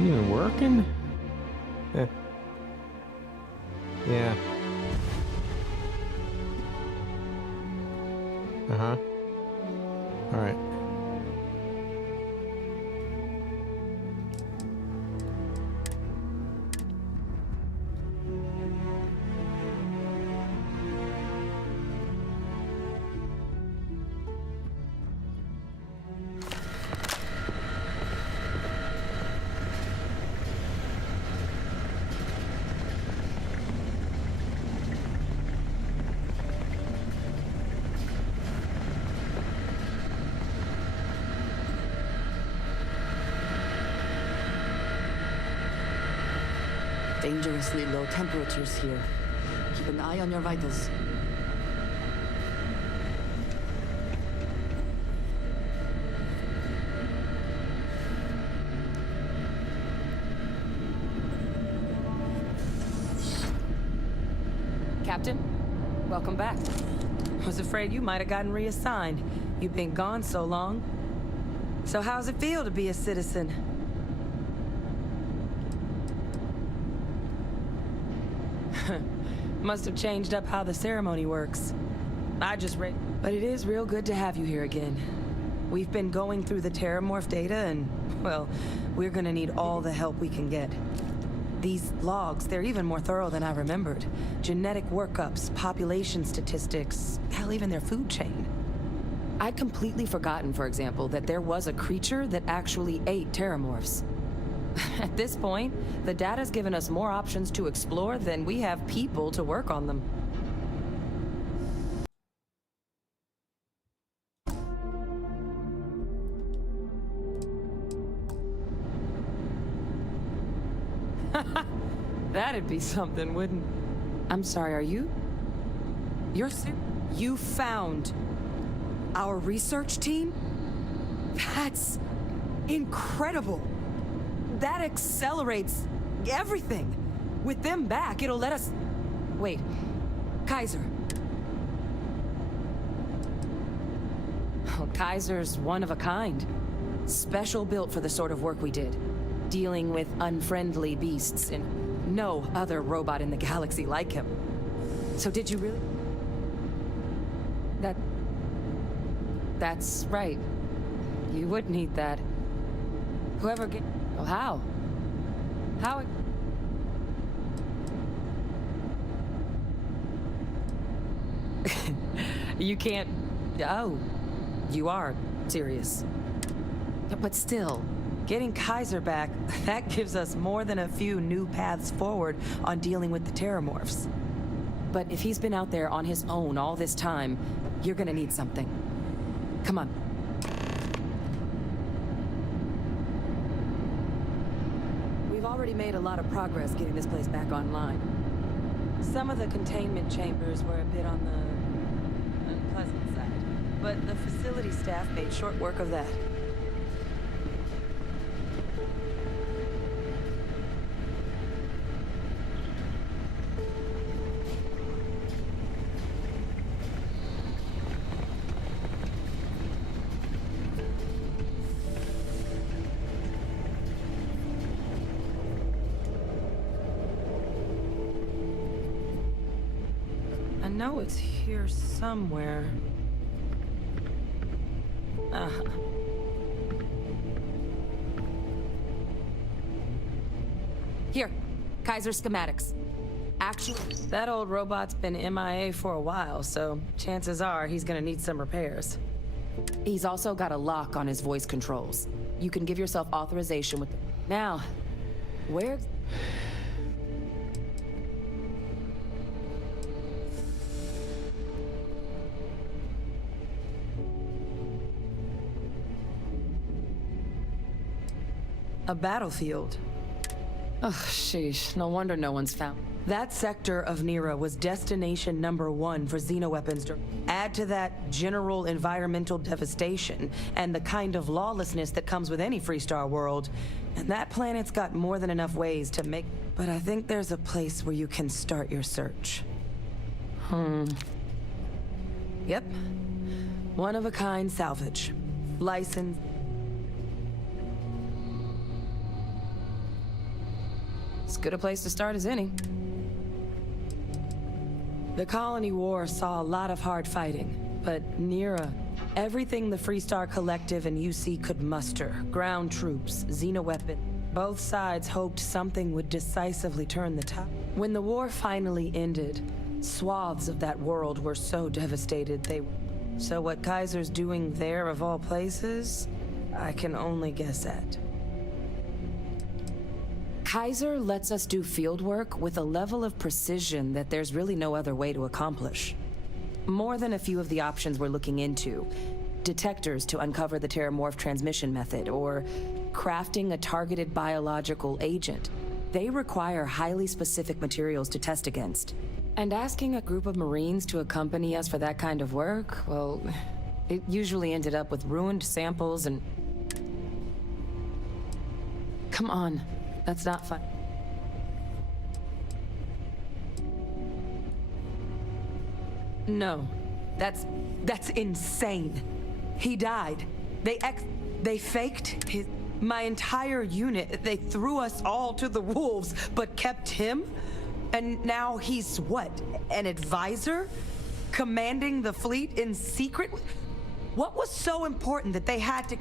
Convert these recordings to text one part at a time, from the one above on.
it even working? Yeah. Uh-huh. All right. Dangerously low temperatures here. Keep an eye on your vitals. Captain, welcome back. Was afraid you might have gotten reassigned. You've been gone so long. So how's it feel to be a citizen? Must have changed up how the ceremony works. But it is real good to have you here again. We've been going through the Terramorph data and, well, we're gonna need all the help we can get. These logs, they're even more thorough than I remembered. Genetic workups, population statistics, hell, even their food chain. I'd completely forgotten, for example, that there was a creature that actually ate Terramorphs. At this point, the data's given us more options to explore than we have people to work on them. That'd be something, wouldn't... I'm sorry, are you... You found our research team? That's incredible. That accelerates everything. With them back, it'll let us... Wait, Kaiser. Oh, Kaiser's one of a kind. Special built for the sort of work we did. Dealing with unfriendly beasts and no other robot in the galaxy like him. So did you really... That's right. You would need that. Whoever get... Oh, how? How... You can't... Oh, you are serious. But still, getting Kaiser back, that gives us more than a few new paths forward on dealing with the Terramorphs. But if he's been out there on his own all this time, you're gonna need something. Come on. We've already made a lot of progress getting this place back online. Some of the containment chambers were a bit on the unpleasant side, but the facility staff made short work of that. I know it's here somewhere. Here, Kaiser schematics. Actually, that old robot's been MIA for a while, so chances are he's gonna need some repairs. He's also got a lock on his voice controls. You can give yourself authorization with... Now, where... A battlefield. Ugh, sheesh. No wonder no one's found. That sector of Nera was destination #1 for xenoweapons. Add to that general environmental devastation and the kind of lawlessness that comes with any Freestar world, and that planet's got more than enough ways to make... But I think there's a place where you can start your search. Yep. One-of-a-kind salvage. License... As good a place to start as any. The Colony War saw a lot of hard fighting, but Nira, everything the Freestar Collective and UC could muster, ground troops, xenoweapon, both sides hoped something would decisively turn the tide. When the war finally ended, swaths of that world were so devastated they were. So what Kaiser's doing there of all places, I can only guess at. Kaiser lets us do field work with a level of precision that there's really no other way to accomplish. More than a few of the options we're looking into. Detectors to uncover the terramorph transmission method, or crafting a targeted biological agent. They require highly specific materials to test against. And asking a group of Marines to accompany us for that kind of work, well, it usually ended up with ruined samples and... Come on. That's not fun. No, that's insane. He died. They faked my entire unit. They threw us all to the wolves, but kept him? And now he's what? An advisor? Commanding the fleet in secret? What was so important that they had to...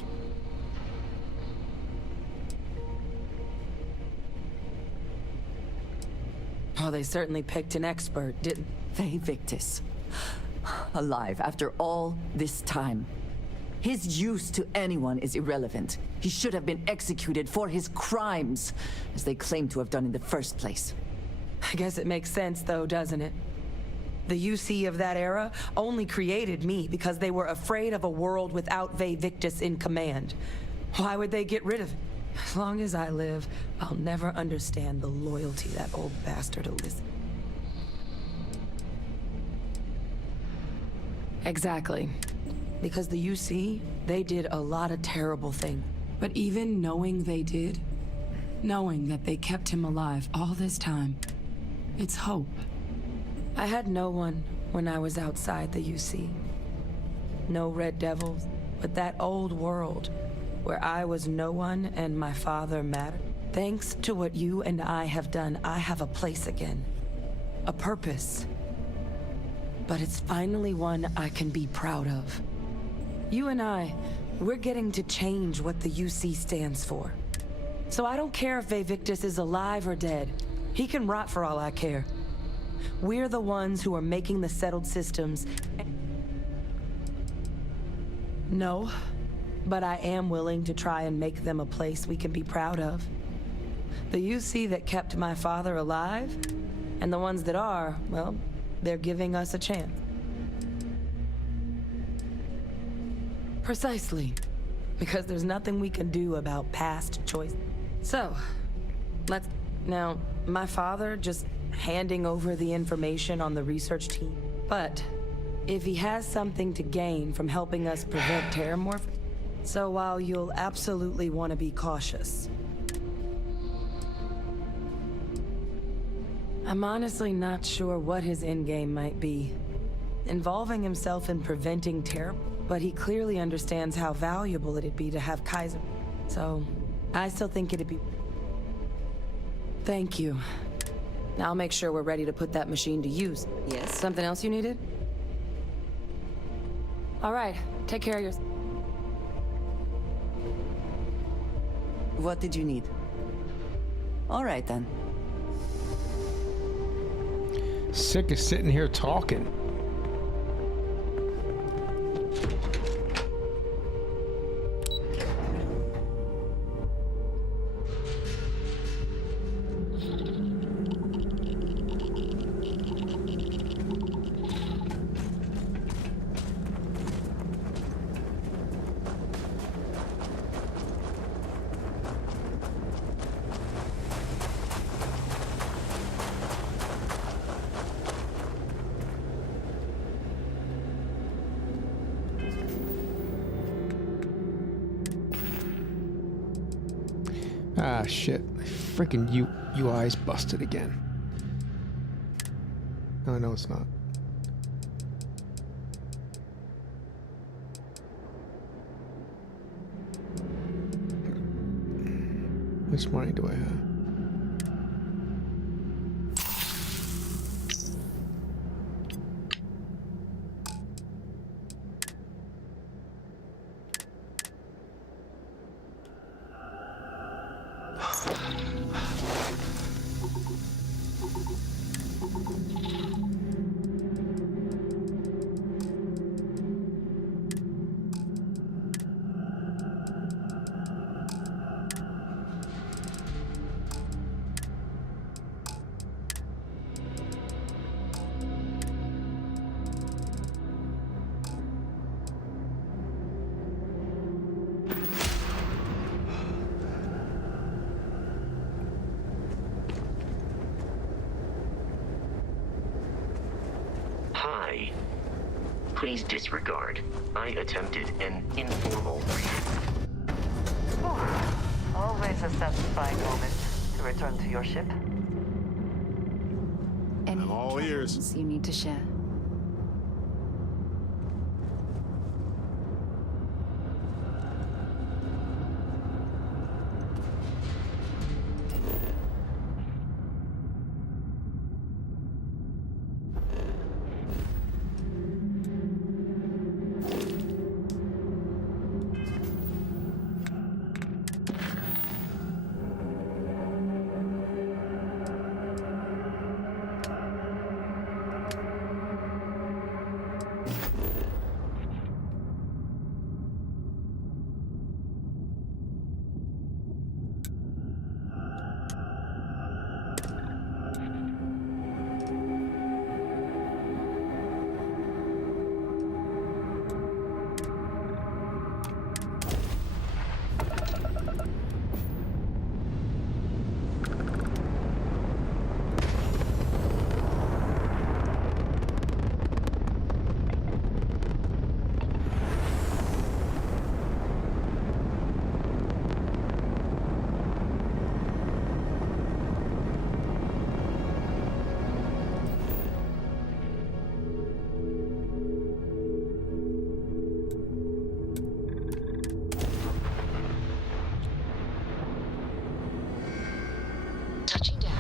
Oh, they certainly picked an expert, didn't they? Victus. Alive after all this time. His use to anyone is irrelevant. He should have been executed for his crimes, as they claim to have done in the first place. I guess it makes sense, though, doesn't it? The UC of that era only created me because they were afraid of a world without Victus in command. Why would they get rid of it? As long as I live, I'll never understand the loyalty that old bastard elicited. Exactly. Because the UC, they did a lot of terrible things. But even knowing they did, knowing that they kept him alive all this time, it's hope. I had no one when I was outside the UC. No Red Devils, but that old world where I was no one and my father mattered. Thanks to what you and I have done, I have a place again. A purpose. But it's finally one I can be proud of. You and we're getting to change what the UC stands for. So I don't care if Victus is alive or dead. He can rot for all I care. We're the ones who are making the settled systems. No. But I am willing to try and make them a place we can be proud of. The UC that kept my father alive, and the ones that are, well, they're giving us a chance. Precisely. Because there's nothing we can do about past choice. So, now, my father just handing over the information on the research team. But, if he has something to gain from helping us prevent terramorph, so while you'll absolutely want to be cautious, I'm honestly not sure what his endgame might be. Involving himself in preventing terror, but he clearly understands how valuable it'd be to have Kaiser. So, I still think it'd be... Thank you. Now I'll make sure we're ready to put that machine to use. Yes? Something else you needed? All right, take care of yourself. What did you need? All right, then. Sick of sitting here talking. Ah, shit. My freaking UI's busted again. No, no, it's not. Which money do I have? delay. Please disregard. I attempted an informal brief. Always a satisfying moment to return to your ship. Any I'm all ears. troubles you need to share? Touching down.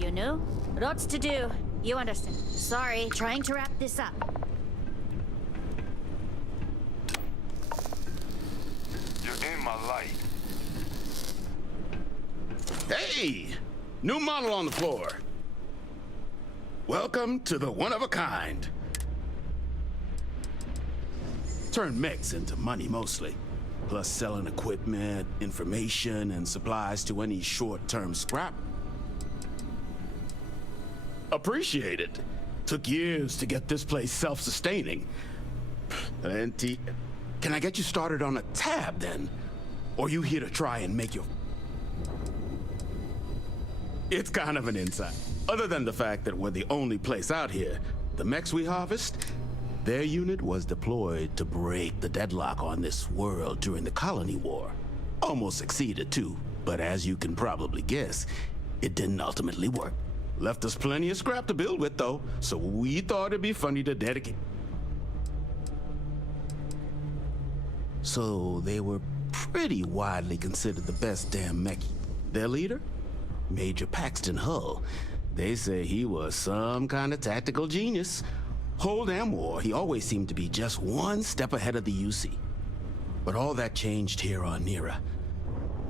You know? Lots to do. You understand. Sorry, trying to wrap this up. You're in my light. Hey! New model on the floor. Welcome to the one-of-a-kind. Turn mechs into money mostly, plus selling equipment, information, and supplies to any short-term scrap. Appreciate it. Took years to get this place self-sustaining. Plenty. Can I get you started on a tab then? Or you here to try and make your... It's kind of an insight. Other than the fact that we're the only place out here, the mechs we harvest, their unit was deployed to break the deadlock on this world during the Colony War. Almost succeeded too, but as you can probably guess, it didn't ultimately work. Left us plenty of scrap to build with though, so we thought it'd be funny to dedicate. So they were pretty widely considered the best damn mech. Their leader? Major Paxton Hull. They say he was some kind of tactical genius. Whole damn war, he always seemed to be just one step ahead of the UC. But all that changed here on Nera.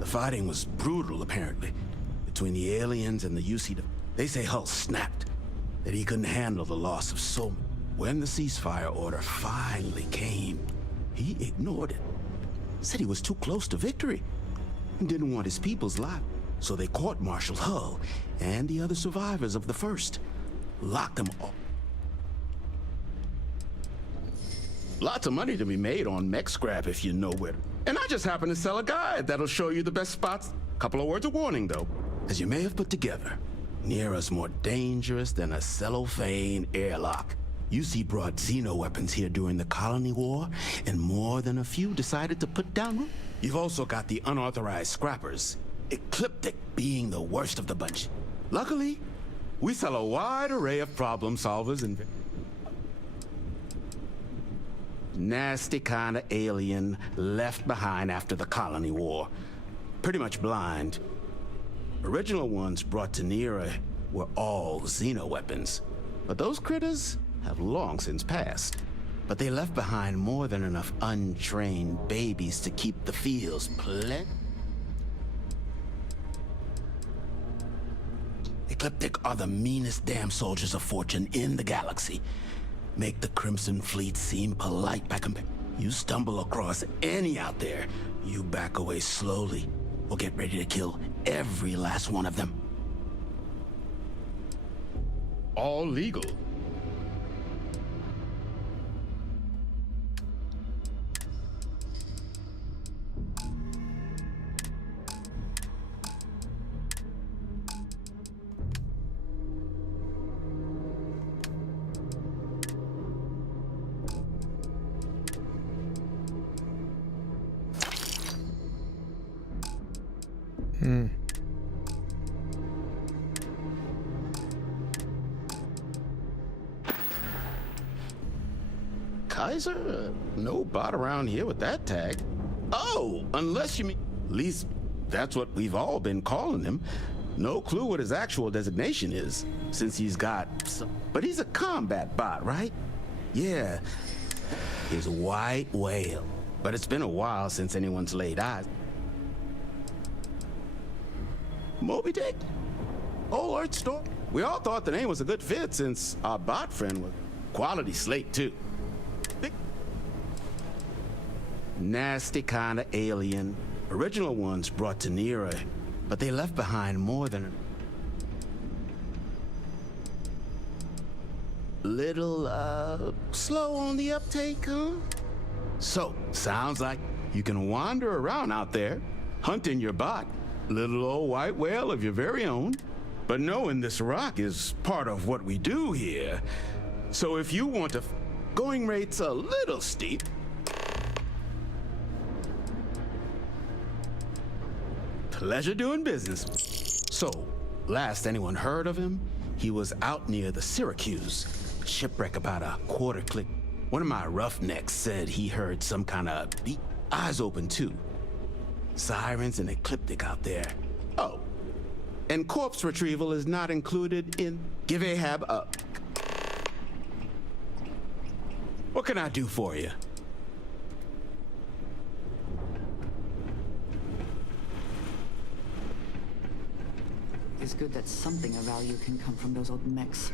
The fighting was brutal, apparently, between the aliens and the UC. They say Hull snapped, that he couldn't handle the loss of so many. When the ceasefire order finally came, he ignored it. Said he was too close to victory and didn't want his people's life. So they court-martialed Hull and the other survivors of the first, locked them up. Lots of money to be made on mech scrap if you know where. And I just happen to sell a guide that'll show you the best spots. Couple of words of warning, though. As you may have put together, Nera's more dangerous than a cellophane airlock. UC brought Xeno weapons here during the Colony War, and more than a few decided to put down. You've also got the unauthorized scrappers, Ecliptic being the worst of the bunch. Luckily, we sell a wide array of problem solvers and nasty kind of alien left behind after the Colony War. Pretty much blind. Original ones brought to Nera were all Xeno weapons, but those critters have long since passed. But they left behind more than enough untrained babies to keep the fields plenty. Ecliptic are the meanest damn soldiers of fortune in the galaxy. Make the Crimson Fleet seem polite by comparison. You stumble across any out there, you back away slowly, or get ready to kill every last one of them. All legal. Kaiser? No bot around here with that tag. Oh, unless you mean... At least that's what we've all been calling him. No clue what his actual designation is, since he's got some... But he's a combat bot, right? Yeah. He's a white whale. But it's been a while since anyone's laid eyes. Moby Dick? Old Earth Storm? We all thought the name was a good fit since our bot friend was quality slate, too. Nasty kind of alien. Original ones brought to Nera, but they left behind more than... Little, slow on the uptake, huh? So, sounds like you can wander around out there, hunting your bot. Little old white whale of your very own. But knowing this rock is part of what we do here. So if you want to... Going rate's a little steep. Pleasure doing business. So, last anyone heard of him, he was out near the Syracuse. Shipwreck about a quarter click. One of my roughnecks said he heard some kind of beat. Eyes open too. Sirens and Ecliptic out there. Oh, and corpse retrieval is not included in... Give Ahab a... What can I do for you? It's good that something of value can come from those old mechs.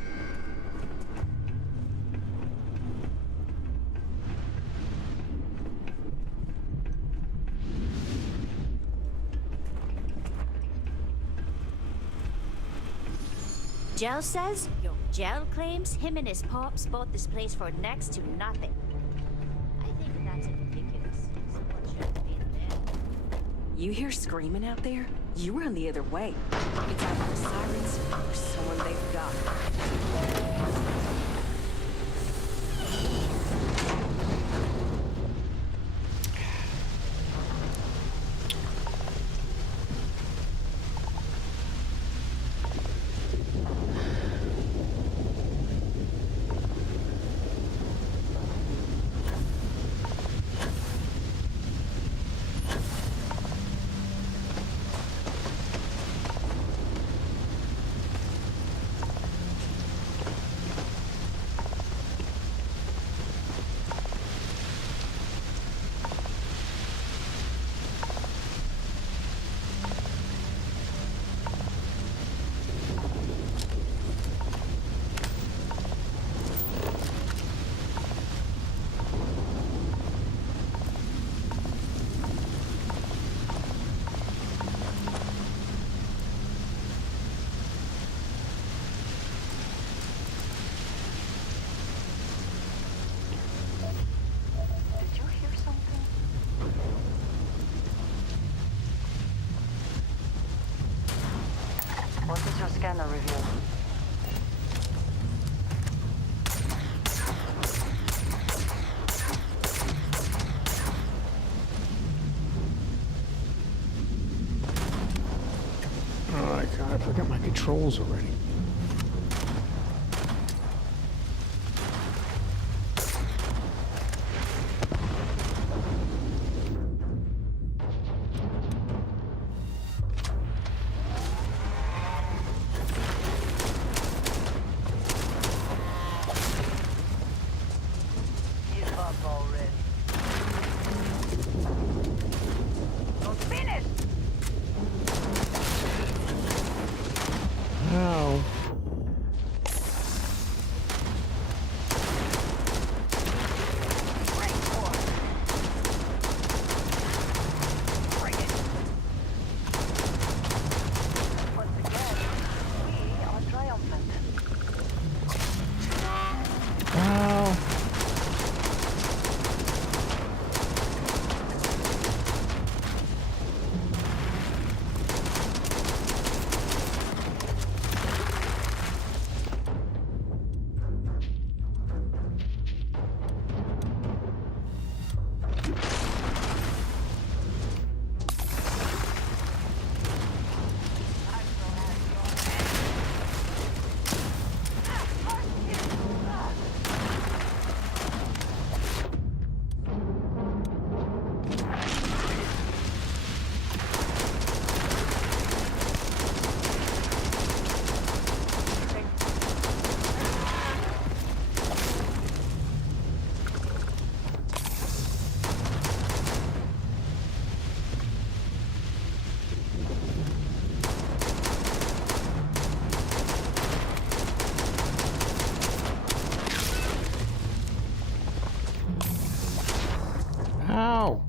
Gel says, yo, Gel claims him and his pops bought this place for next to nothing. I think that's ridiculous. Someone should have been there. You hear screaming out there? You run the other way. It's either the sirens or someone they've got. controls already. Give up already. Don't finish! Ow. Break for it. Bring it. Once again, we are triumphant. Ow. Ow.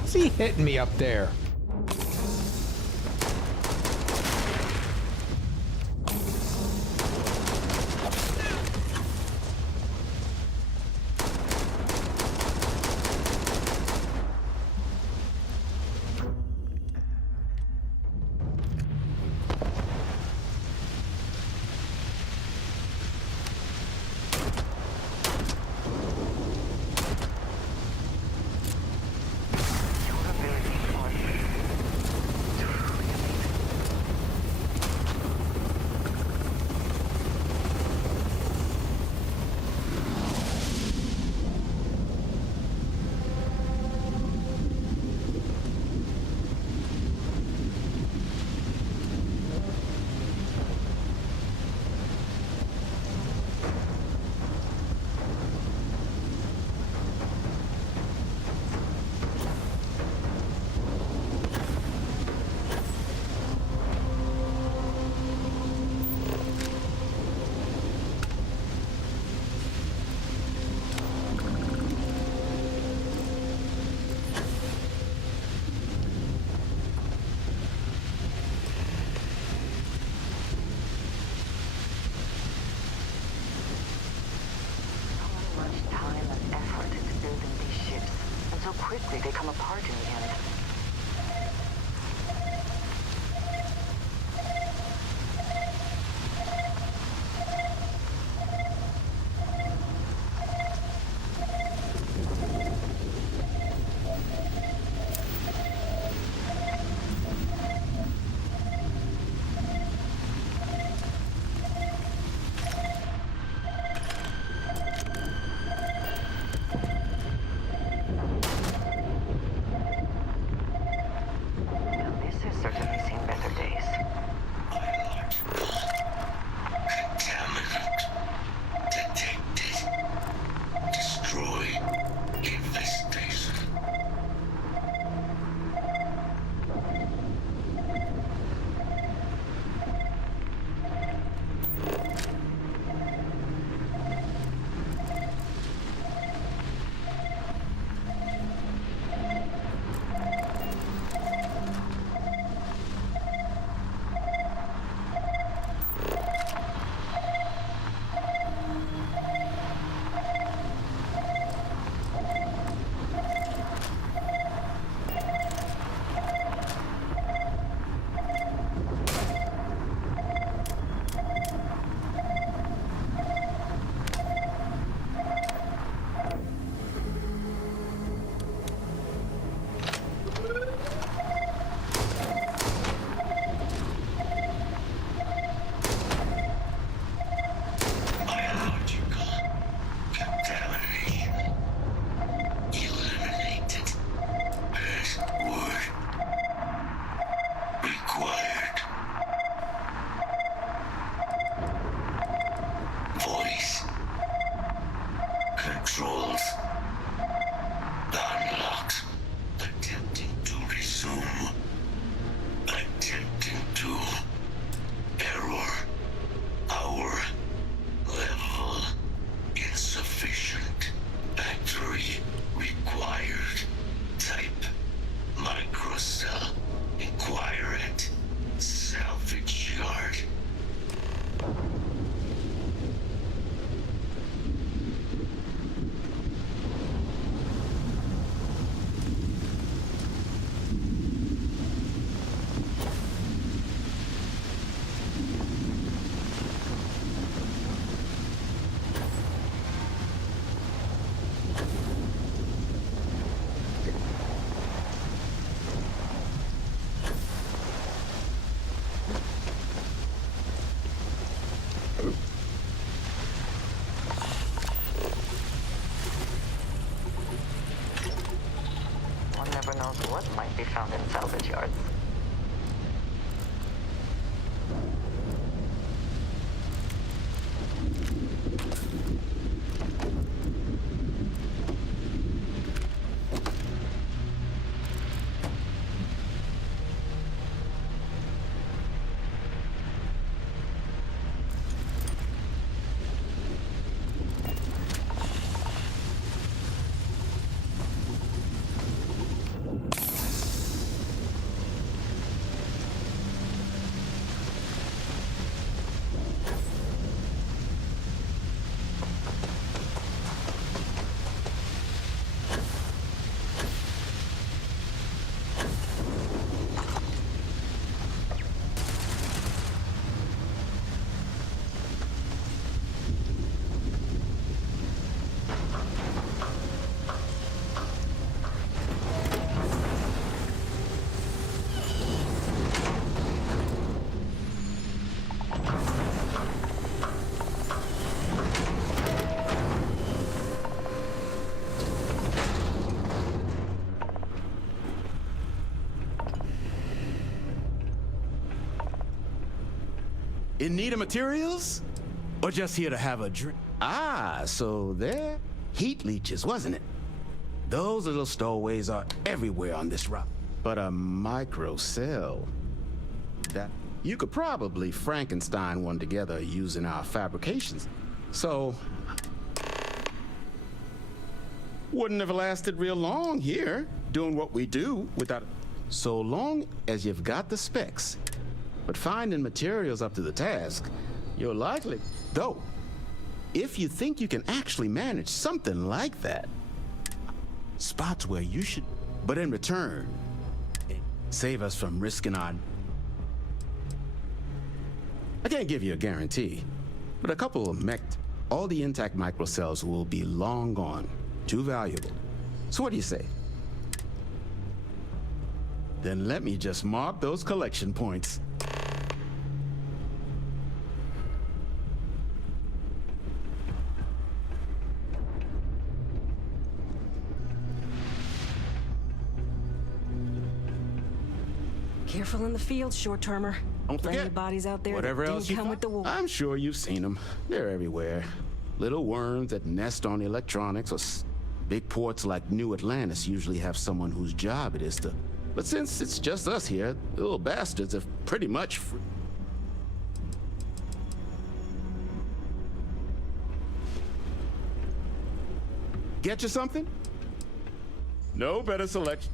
How's he hitting me up there? quickly they come apart in the end. might be found in salvage yards. In need of materials? Or just here to have a drink? Ah, so they're heat leeches, wasn't it? Those little stowaways are everywhere on this route. But a micro cell, that you could probably Frankenstein one together using our fabrications. So, wouldn't have lasted real long here, doing what we do without... So long as you've got the specs, but finding materials up to the task, you're likely... Though, if you think you can actually manage something like that, spots where you should... But in return, save us from risking our... I can't give you a guarantee, but a couple of all the intact microcells will be long gone. Too valuable. So what do you say? Then let me just mark those collection points. Careful in the field, short-termer. Don't Plenty forget, of bodies out there whatever that else didn't you come find, with the war. I'm sure you've seen them. They're everywhere. Little worms that nest on electronics, or big ports like New Atlantis usually have someone whose job it is to... But since it's just us here, the little bastards have pretty much... Get you something? No better selection.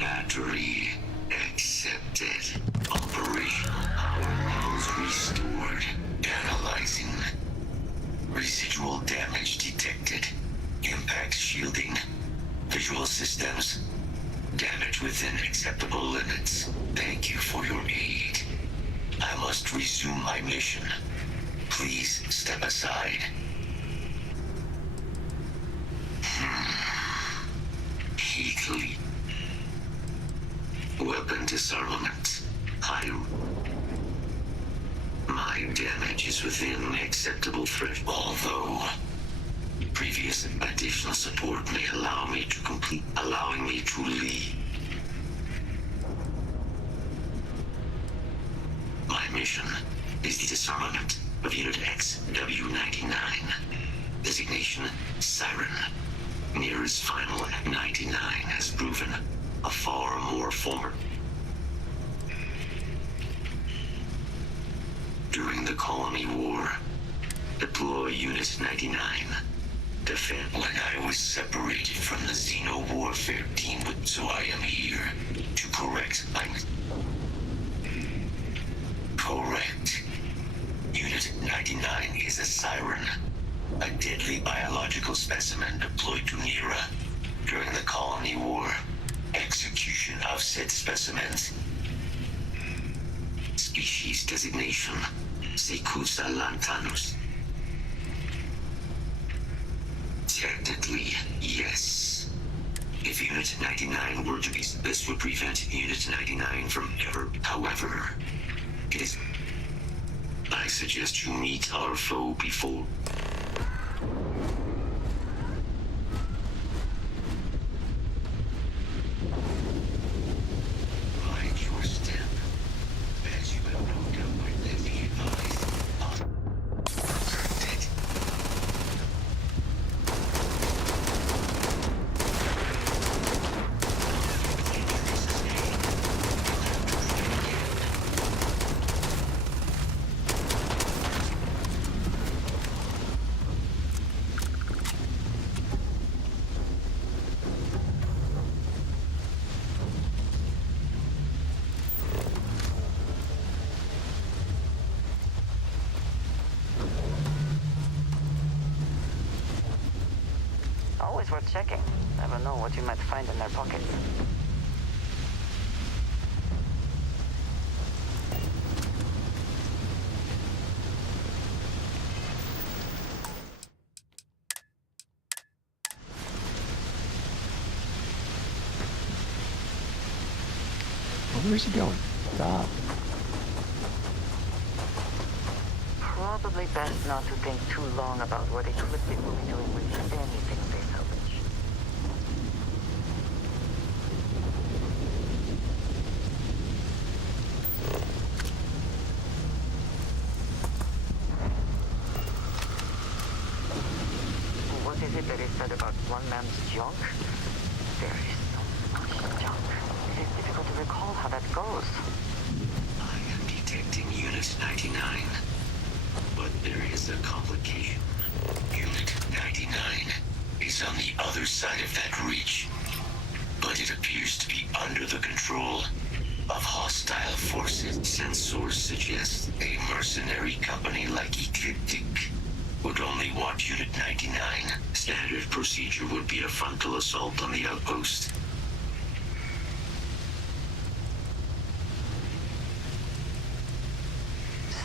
Battery accepted. Operational. visual systems. Damage within acceptable limits. Thank you for your aid. I must resume my mission. Please step aside. Heathly. Weapon disarmament. My damage is within acceptable threat, although previous additional support may allowing me to leave. My mission is the disarmament of Unit XW99. Designation Siren. Nearest final at 99 has proven a far more formidable. During the Colony War, deploy Unit 99. Defend when I was separated from the Xeno Warfare team, so I am here to correct. Correct. Unit 99 is a Siren, a deadly biological specimen deployed to Nera during the Colony War. Execution of said specimens. Species designation, Secusa lantanus. Technically, yes. If Unit 99 were to be, this would prevent Unit 99 from ever. However, it is. I suggest you meet our foe before. Mind your step, as you have no doubt by living advice. Dead. Always worth checking. Never know what you might find in their pockets. Where's he going? Stop. Probably best not to think too long about what Ecliptic will be doing with anything they salvage. What is it that is said about one man's junk? There is so much junk. It is difficult to recall how that goes. I am detecting Unit 99. But there is a complication. Unit 99 is on the other side of that ridge. But it appears to be under the control of hostile forces. Sensors suggest a mercenary company like Ecliptic would only want Unit 99. Standard procedure would be a frontal assault on the outpost.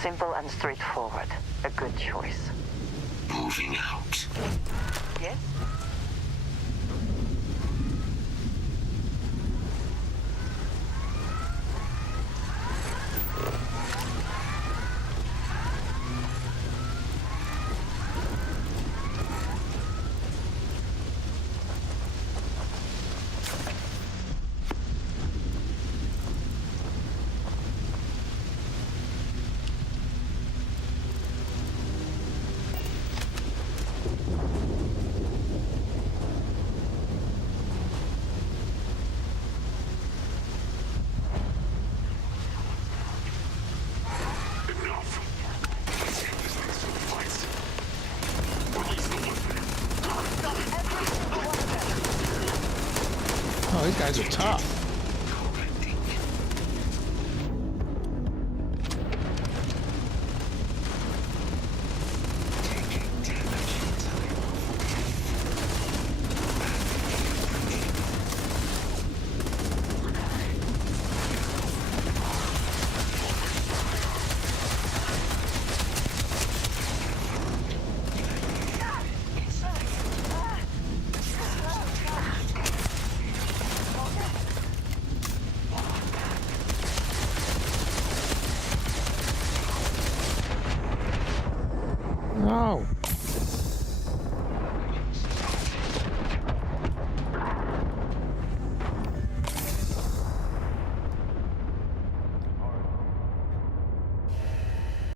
Simple and straightforward. A good choice. Moving out. Yes? Oh, these guys are tough.